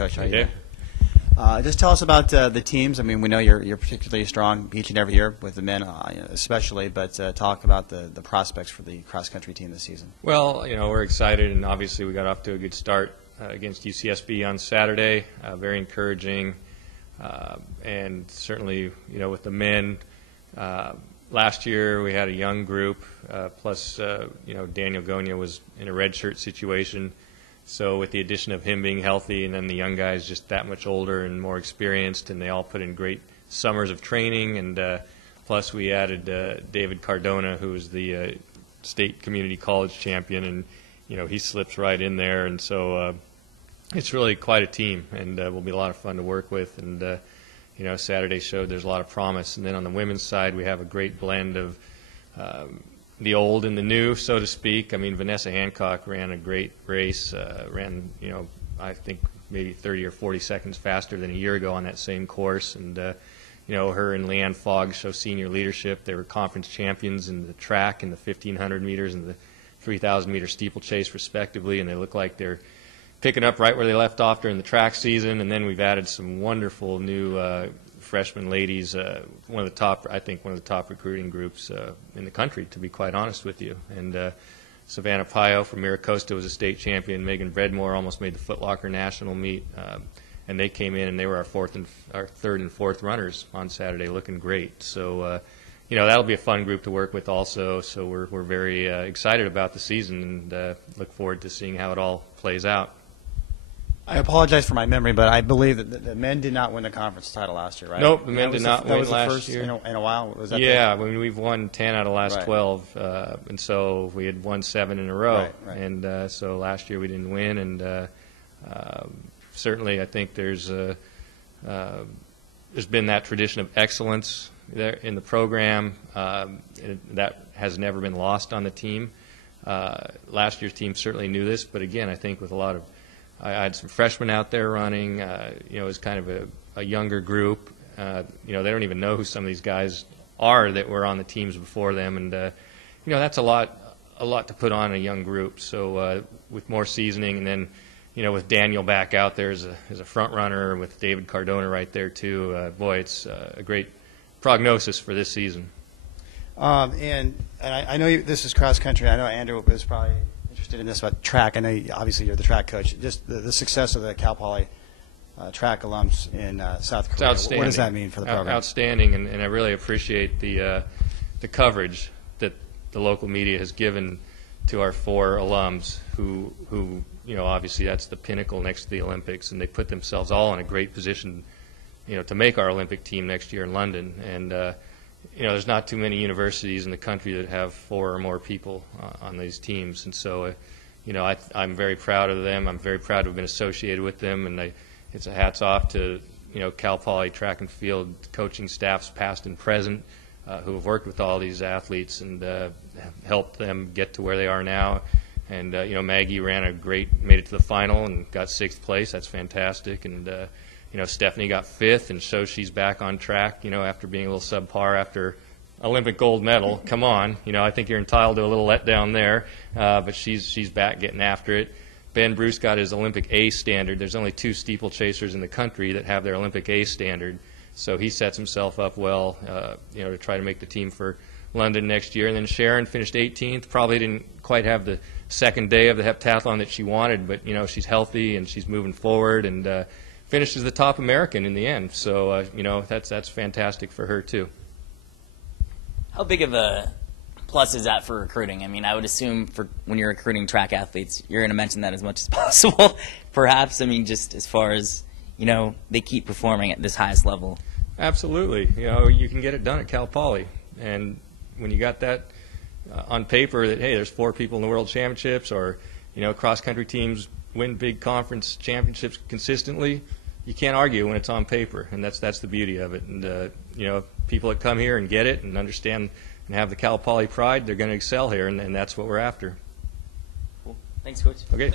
Coach. How you Yeah. doing? Just tell us about the teams. I mean, we know you're particularly strong each and every year with the men, especially. But talk about the prospects for the cross-country team this season. Well, we're excited, and obviously we got off to a good start against UCSB on Saturday. Very encouraging, and certainly, with the men. Last year we had a young group, plus Daniel Gonia was in a redshirt situation. So with the addition of him being healthy, and then the young guys just that much older and more experienced, and they all put in great summers of training, and plus we added David Cardona, who was the state community college champion, and he slips right in there, and so it's really quite a team, and will be a lot of fun to work with, and Saturday showed there's a lot of promise. And then on the women's side, we have a great blend of the old and the new, so to speak. I mean, Vanessa Hancock ran a great race, ran, I think maybe 30 or 40 seconds faster than a year ago on that same course. And, her and Leanne Fogg show senior leadership. They were conference champions in the track and the 1,500 meters and the 3,000-meter steeplechase, respectively, and they look like they're picking up right where they left off during the track season. And then we've added some wonderful new freshman ladies, one of the top recruiting groups in the country, to be quite honest with you. And Savannah Pio from Miracosta was a state champion. Megan Bredmore almost made the Foot Locker national meet, and they came in and they were our third and fourth runners on Saturday, looking great. So that'll be a fun group to work with also. So we're very excited about the season, and look forward to seeing how it all plays out. I apologize for my memory, but I believe that the men did not win the conference title last year, right? Nope, the men did not win last year. In a while, was that? Yeah, we've won 10 out of the last 12, and so we had won 7 in a row, right. And so last year we didn't win, and certainly I think there's been that tradition of excellence there in the program that has never been lost on the team. Last year's team certainly knew this, but again, I think with a lot of I had some freshmen out there running. It was kind of a younger group. They don't even know who some of these guys are that were on the teams before them, and that's a lot to put on a young group. So with more seasoning, and then with Daniel back out there as a front runner, with David Cardona right there too. Boy, it's a great prognosis for this season. And I know this is cross country. I know Andrew is probably interested in this about track. I know obviously you're the track coach. Just the success of the Cal Poly track alums in South Korea. It's outstanding. What does that mean for the program? Outstanding, and I really appreciate the coverage that the local media has given to our 4 alums who obviously that's the pinnacle next to the Olympics, and they put themselves all in a great position to make our Olympic team next year in London. And there's not too many universities in the country that have 4 or more people on these teams, and so I'm very proud of them. I'm very proud to have been associated with them, and it's a hats off to Cal Poly track and field coaching staffs, past and present, who have worked with all these athletes and have helped them get to where they are now. And Maggie made it to the final and got 6th place. That's fantastic. And Stephanie got 5th, and so she's back on track, after being a little subpar after Olympic gold medal. Come on, I think you're entitled to a little letdown there, but she's back getting after it. Ben Bruce got his Olympic A standard. There's only 2 steeplechasers in the country that have their Olympic A standard, so he sets himself up well, to try to make the team for London next year. And then Sharon finished 18th. Probably didn't quite have the second day of the heptathlon that she wanted, but she's healthy and she's moving forward, and finished as the top American in the end. So that's fantastic for her too. How big of a plus is that for recruiting? I mean, I would assume for when you're recruiting track athletes, you're going to mention that as much as possible. Perhaps, I mean, just as far as they keep performing at this highest level. Absolutely. You can get it done at Cal Poly, and when you got that on paper that hey, there's 4 people in the World Championships, or cross country teams win big conference championships consistently, you can't argue when it's on paper, and that's the beauty of it. And people that come here and get it and understand and have the Cal Poly pride, they're going to excel here, and that's what we're after. Cool. Thanks, Coach. Okay.